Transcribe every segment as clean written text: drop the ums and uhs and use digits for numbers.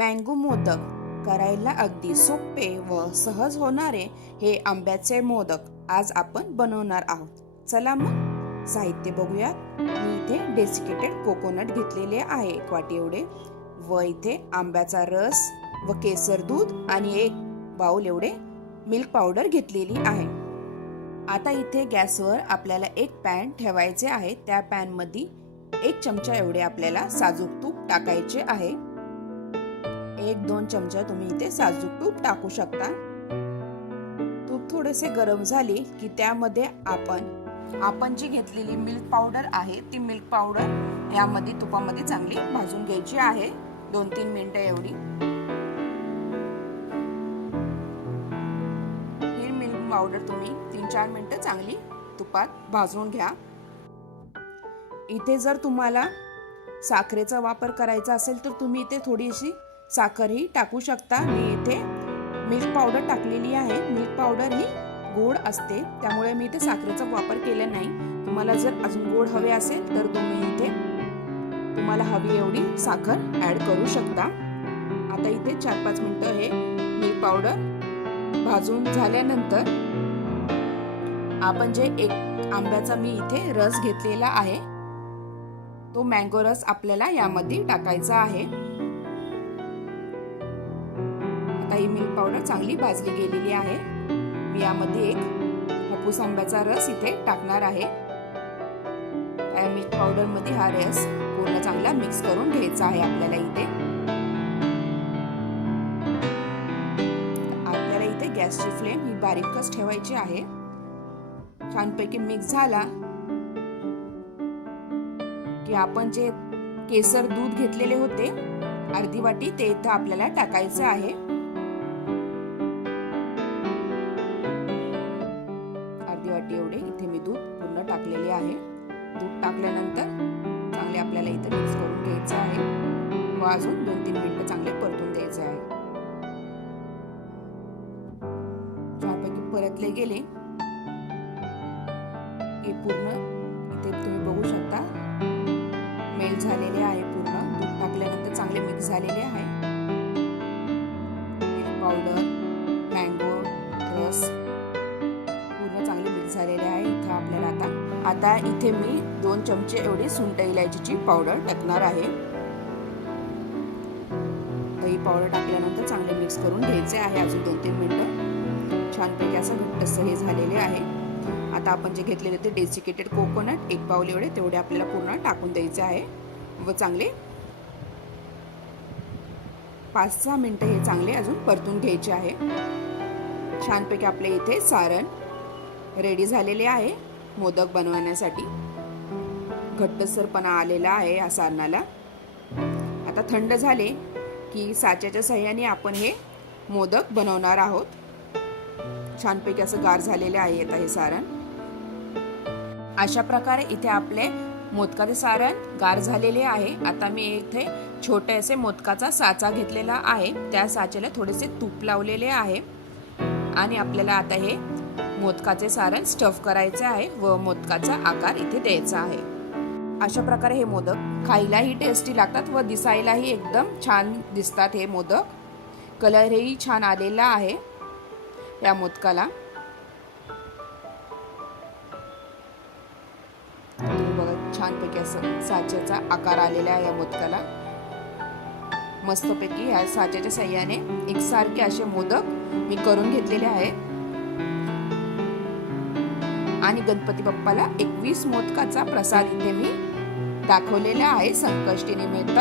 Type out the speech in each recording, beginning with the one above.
Mango modak करायला अगदी सोपे व सहज होणारे हे आंब्याचे मोदक आज आपण बनवणार आहोत. चला मग साहित्य बघूयात. मी इथे डेसिकेटेड कोकोनट घेतलेले आहे 1 वाटी एवढे, व इथे आंब्याचा रस व केसर दूध आणि 1 बाउल एवढे मिल्क पावडर घेतलेली आहे. आता इथे गॅसवर आपल्याला एक पॅन ठेवायचे आहे. त्या पॅन मध्ये 1 चमचा एवढे आपल्याला साजूक तूप टाकायचे आहे. 1-2 चमचा तुम्ही इथे साजूक तूप टाकू शकता. तूप थोडेसे गरम झाले की त्यामध्ये आपण जी घेतलेली मिल्क पावडर आहे ती मिल्क पावडर यामध्ये तुपामध्ये चांगली भाजून घ्यायची आहे 2-3 मिनिटं एवढी. ही मिल्क पावडर तुम्ही 3-4 मिनिटं चांगली तुपात भाजून घ्या. इथे जर तुम्हाला साखरेचा वापर करायचा असेल तर तुम्ही इथे थोडीशी साखरही टाकू शकता. मी इथे मिल्क पावडर टाकलेली आहे. मिल्क पावडर ही गोड असते, त्यामुळे मी इथे साखरेचा वापर केला नाही. तुम्हाला जर अजून गोड हवे असेल तर तुम्ही इथे तुम्हाला हवी एवढी साखर ऍड करू शकता. आता इथे 4-5 मिनिटं हे मिल्क पावडर भाजून झाल्यानंतर आपण जे एक आंब्याचा मी इथे रस घेतलेला आहे तो मँगो रस आपल्याला यामध्ये टाकायचा आहे. आता ही मिल्क पावडर चांगली भाजली गेलेली आहे. मी यामध्ये एक हापूस आंब्याचा रस इथे टाकणार आहे. या मिल्क पावडर मध्ये हा रस पूर्ण चांगला मिक्स करून घ्यायचा आहे आपल्याला इथे. आपल्याला इथे गॅसची फ्लेम ही बारीकच ठेवायची आहे. छानपैकी मिक्स झाला की आपण जे केसर दूध घेतलेले होते अर्धी वाटी ते इथे आपल्याला टाकायचं आहे. अर्धी वाटी एवढे इथे मी दूध पूर्ण टाकलेले आहे. दूध टाकल्यानंतर चांगले आपल्याला इथे मिक्स करून घ्यायचं आहे व अजून 2-3 मिनिटं चांगले परतून द्यायचे आहे. छानपैकी परतले गेले की पूर्ण इथे तुम्ही बघू शकता मेल्ट झालेले आहे. पूर्ण दूध टाकल्यानंतर चांगले मिक्स झालेले आहे. मिल्क पावडर, मँगो रस पूर्ण चांगले मिक्स झालेले आहे. इथे आपल्याला आता इथे मी 2 चमचे एवढी सुंठ इलायचीची पावडर टाकणार आहे. ही पावडर टाकल्यानंतर चांगले मिक्स करून घ्यायचे आहे अजून 2-3 मिनिटं. छानपैकी असं घट्टसर हे झालेले आहे. आता आपण जे घेतलेले ते डेसिकेटेड कोकोनट 1 बाउल एवढे तेवढे आपल्याला पूर्ण टाकून द्यायचे आहे व चांगले 5-6 मिनिटं हे चांगले अजून परतून घ्यायचे आहे. छानपैकी आपले इथे सारण रेडी झालेले आहे मोदक बनवण्यासाठी. घट्टसरपणा आलेला आहे या सारणाला. आता थंड झाले की साच्याच्या सहाय्याने आपण हे मोदक बनवणार आहोत. छानपैकी असं गार झालेले आहे आता हे सारण. अशा प्रकारे इथे आपले मोदकाचे सारण गार झालेले आहे. आता मी इथे छोटे असे मोदकाचा साचा घेतलेला आहे. त्या साच्याला थोडेसे तूप लावलेले आहे आणि आपल्याला आता हे मोदकाचे सारण स्टफ करायचे आहे व मोदकाचा आकार इथे द्यायचा आहे. अशा प्रकारे हे मोदक खायलाही टेस्टी लागतात व दिसायलाही एकदम छान दिसतात. हे मोदक कलरही छान आलेला आहे या मोदकाला. बघा छानपैकी असं साच्याचा आकार आलेला आहे या मोदकाला. मस्तपैकी या साच्याच्या साह्याने एकसारखे असे मोदक मी करून घेतलेले आहे आणि गणपती बाप्पाला 21 मोदकाचा प्रसाद इथे मी दाखवलेला आहे संकष्टी निमित्त.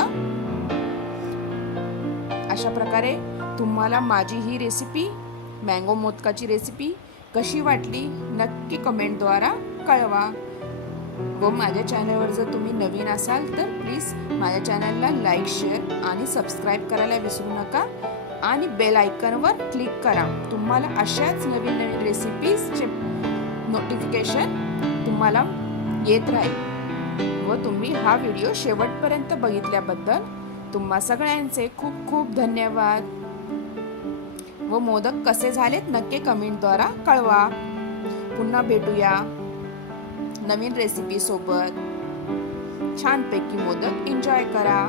अशा प्रकारे तुम्हाला माझी ही रेसिपी मँगो मोदकाची रेसिपी कशी वाटली नक्की कमेंटद्वारा कळवा. व माझ्या चॅनलवर जर तुम्ही नवीन असाल तर प्लीज माझ्या चॅनलला लाईक, शेअर आणि सबस्क्राईब करायला विसरू नका आणि बेल आयकॉनवर क्लिक करा. तुम्हाला अशाच नवीन नवीन रेसिपीजचे नोटिफिकेशन तुम्हाला येत राहील. व तुम्ही हा व्हिडिओ शेवटपर्यंत बघितल्याबद्दल तुम्हा सगळ्यांचे खूप खूप धन्यवाद. व मोदक कसे झालेत नक्की कमेंटद्वारा कळवा. पुन्हा भेटूया नवीन रेसिपी सोबत. छानपैकी मोदक एन्जॉय करा.